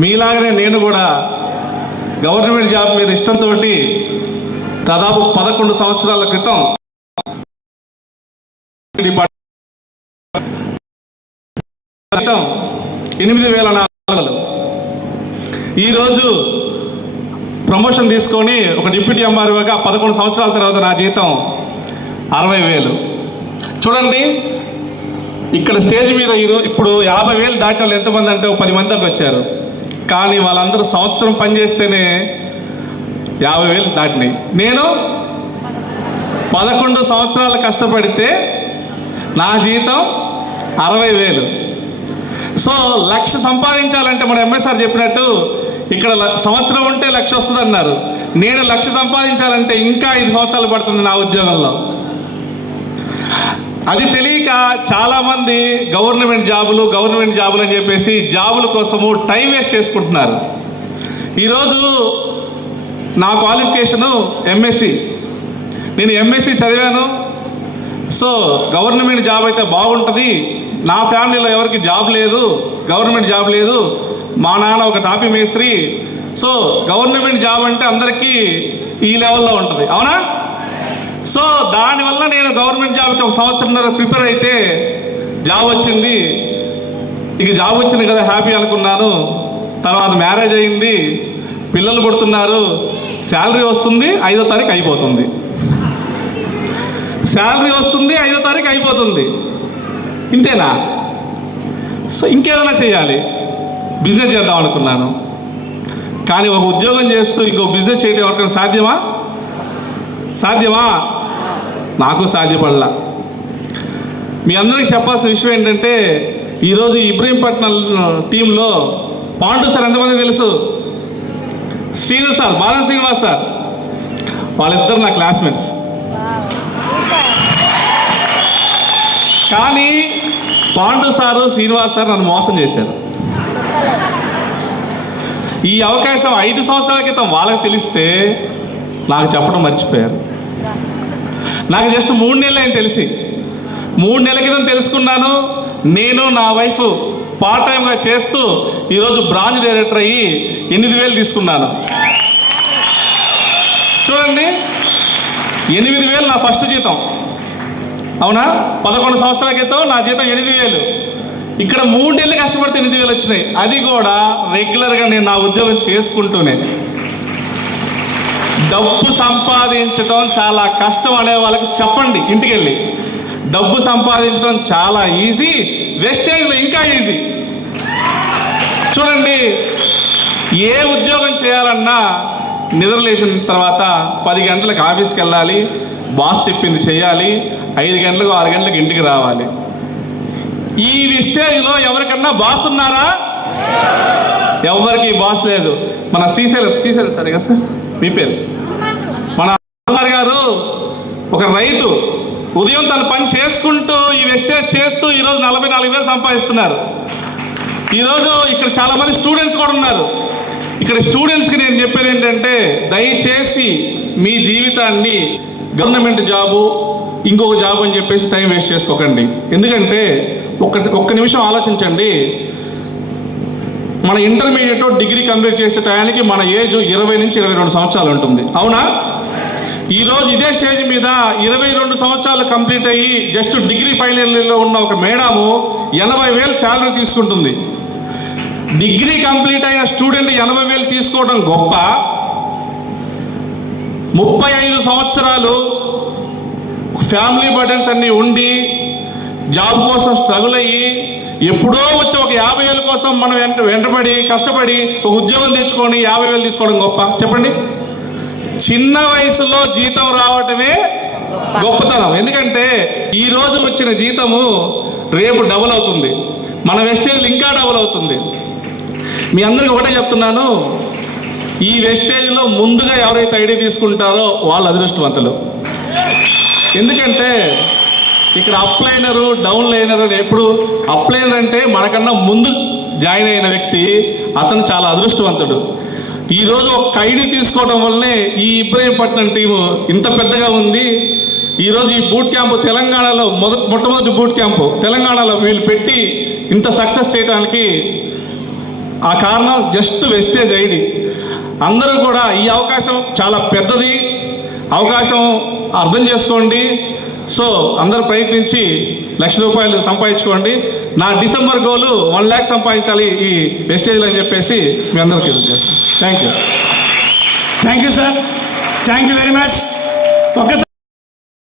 మీలాగనే నేను కూడా government job మీద ఇష్టంతో దాదాపు 11 సంవత్సరాల క్రితం 8,400 ఈరోజు ప్రమోషన్ తీసుకొని ఒక డిప్యూటీ ఎంఆర్ఓగా 11 సంవత్సరాల తర్వాత నా జీతం 60,000. చూడండి, ఇక్కడ స్టేజ్ మీద ఇప్పుడు 50,000 దాటిన వాళ్ళు ఎంతమంది అంటే 10 మంది దాకా వచ్చారు. కానీ వాళ్ళందరూ సంవత్సరం పనిచేస్తేనే 50,000 దాటినాయి. నేను 11 సంవత్సరాలు కష్టపడితే నా జీతం 60,000. సో 1,00,000 సంపాదించాలంటే మన ఎంఎస్ఆర్ చెప్పినట్టు ఇక్కడ సంవత్సరం ఉంటే 1,00,000 వస్తుంది అన్నారు. నేను 1,00,000 సంపాదించాలంటే ఇంకా 5 సంవత్సరాలు పడుతుంది నా ఉద్యోగంలో. అది తెలియక చాలామంది గవర్నమెంట్ జాబులు అని చెప్పేసి జాబుల కోసము టైం వేస్ట్ చేసుకుంటున్నారు. ఈరోజు నా క్వాలిఫికేషను ఎంఎస్సి. నేను ఎంఎస్సి చదివాను. సో గవర్నమెంట్ జాబ్ అయితే బాగుంటుంది. నా ఫ్యామిలీలో ఎవరికి జాబ్ లేదు, గవర్నమెంట్ జాబ్ లేదు. మా నాన్న ఒక టాపీ మేస్త్రి. సో గవర్నమెంట్ జాబ్ అంటే అందరికీ ఈ లెవెల్లో ఉంటుంది, అవునా? సో దానివల్ల నేను గవర్నమెంట్ జాబ్కి 1 సంవత్సరంన్నర ప్రిపేర్ అయితే జాబ్ వచ్చింది. ఇక జాబ్ వచ్చింది కదా హ్యాపీ అనుకున్నాను. తర్వాత మ్యారేజ్ అయింది, పిల్లలు పుడుతున్నారు, శాలరీ వస్తుంది, 5వ తారీఖు అయిపోతుంది. శాలరీ వస్తుంది, 5వ తారీఖు అయిపోతుంది. ఇంతేనా? సో ఇంకేదైనా చేయాలి, బిజినెస్ చేద్దాం అనుకున్నాను. కానీ ఒక ఉద్యోగం చేస్తూ ఇంకో బిజినెస్ చేయడం ఎవరికైనా సాధ్యమా? నాకు సాధ్యపడలా. మీ అందరికీ చెప్పాల్సిన విషయం ఏంటంటే ఈరోజు ఇబ్రహీంపట్నం టీంలో పాండు సార్ ఎంతమంది తెలుసు? శ్రీను సార్, బాల శ్రీనివాస్ సార్, వాళ్ళిద్దరు నా క్లాస్మేట్స్. కానీ పాండు సారు, శ్రీనివాస్ సార్ నన్ను మోసం చేశారు. ఈ అవకాశం 5 సంవత్సరాల క్రితం వాళ్ళకి తెలిస్తే నాకు చెప్పడం మర్చిపోయారు. నాకు జస్ట్ 3 నెలలు అని తెలిసి 3 నెలల క్రితం తెలుసుకున్నాను. నేను నా వైఫ్ పార్ట్ టైంగా చేస్తూ ఈరోజు బ్రాంచ్ డైరెక్టర్ అయ్యి 8,000 తీసుకున్నాను. చూడండి, 8,000 నా ఫస్ట్ జీతం, అవునా? 11 సంవత్సరాల క్రితం నా జీతం 8,000. ఇక్కడ 3 నెలలు కష్టపడితే 8,000 వచ్చినాయి. అది కూడా రెగ్యులర్గా నేను నా ఉద్యోగం చేసుకుంటూనే. డబ్బు సంపాదించడం చాలా కష్టం అనే వాళ్ళకి చెప్పండి, ఇంటికి వెళ్ళి. డబ్బు సంపాదించడం చాలా ఈజీ, వెస్టేజ్లో ఇంకా ఈజీ. చూడండి, ఏ ఉద్యోగం చేయాలన్నా నిద్రలేసిన తర్వాత 10 గంటలకు ఆఫీస్కి వెళ్ళాలి, బాస్ చెప్పింది చేయాలి, 5 గంటలకు 6 గంటలకు ఇంటికి రావాలి. ఈ వెస్టేజ్లో ఎవరికన్నా బాస్ ఉన్నారా? ఎవరికి బాస్ లేదు. మన శ్రీశైలం సరే కదా సార్, మీ పేరు? మన అమ్మగారు గారు ఒక రైతు, ఉదయం తన పని చేసుకుంటూ ఈ వెస్టేజ్ చేస్తూ ఈరోజు 44,000 సంపాదిస్తున్నారు. ఈరోజు ఇక్కడ చాలామంది స్టూడెంట్స్ కూడా ఉన్నారు. ఇక్కడ స్టూడెంట్స్కి నేను చెప్పేది ఏంటంటే దయచేసి మీ జీవితాన్ని గవర్నమెంట్ జాబు, ఇంకొక జాబ్ అని చెప్పేసి టైం వేస్ట్ చేసుకోకండి. ఎందుకంటే ఒక్క నిమిషం ఆలోచించండి. మన ఇంటర్మీడియట్ డిగ్రీ కంప్లీట్ చేసే టయానికి మన ఏజ్ 20 నుంచి 22 సంవత్సరాలు ఉంటుంది, అవునా? ఈరోజు ఇదే స్టేజ్ మీద 22 సంవత్సరాలు కంప్లీట్ అయ్యి జస్ట్ డిగ్రీ ఫైనల్ ఇయర్లో ఉన్న ఒక మేడము 80,000 శాలరీ తీసుకుంటుంది. డిగ్రీ కంప్లీట్ అయిన స్టూడెంట్ 80,000 తీసుకోవడం గొప్ప. 35 సంవత్సరాలు ఫ్యామిలీ బర్డెన్స్ అన్నీ ఉండి జాబ్ కోసం స్ట్రగుల్ అయ్యి ఎప్పుడో వచ్చి ఒక 50,000 కోసం మనం వెంటబడి కష్టపడి ఒక ఉద్యోగం తెచ్చుకొని 50,000 తీసుకోవడం గొప్ప? చెప్పండి. చిన్న వయసులో జీతం రావటమే గొప్పతనం. ఎందుకంటే ఈరోజు వచ్చిన జీతము రేపు డబుల్ అవుతుంది, మన వెస్టేజ్లో ఇంకా డబుల్ అవుతుంది. మీ అందరికీ ఒకటే చెప్తున్నాను, ఈ వెస్టేజ్లో ముందుగా ఎవరైతే ఐడి తీసుకుంటారో వాళ్ళు అదృష్టవంతులు. ఎందుకంటే ఇక్కడ అప్లైనరు, డౌన్ లైనరు. ఎప్పుడు అప్లైనర్ అంటే మనకన్నా ముందు జాయిన్ అయిన వ్యక్తి, అతను చాలా అదృష్టవంతుడు. ఈరోజు ఒక ఐడి తీసుకోవడం వల్లనే ఈ ఇబ్రహీంపట్నం టీము ఇంత పెద్దగా ఉంది. ఈరోజు ఈ బూట్ క్యాంపు తెలంగాణలో మొట్టమొదటి బూట్ క్యాంపు తెలంగాణలో వీళ్ళు పెట్టి ఇంత సక్సెస్ చేయడానికి ఆ కారణం జస్ట్ వెస్టేజ్ ఐడి. అందరూ కూడా ఈ అవకాశం చాలా పెద్దది, అవకాశం అర్థం చేసుకోండి. సో అందరూ ప్రయత్నించి ₹1,00,000 సంపాదించుకోండి. నా డిసెంబర్ గోలు 1 lakh సంపాదించాలి ఈ వెస్టేజ్లో అని చెప్పేసి మీ అందరికీ తెలియజేస్తాను. Thank you sir, thank you very much.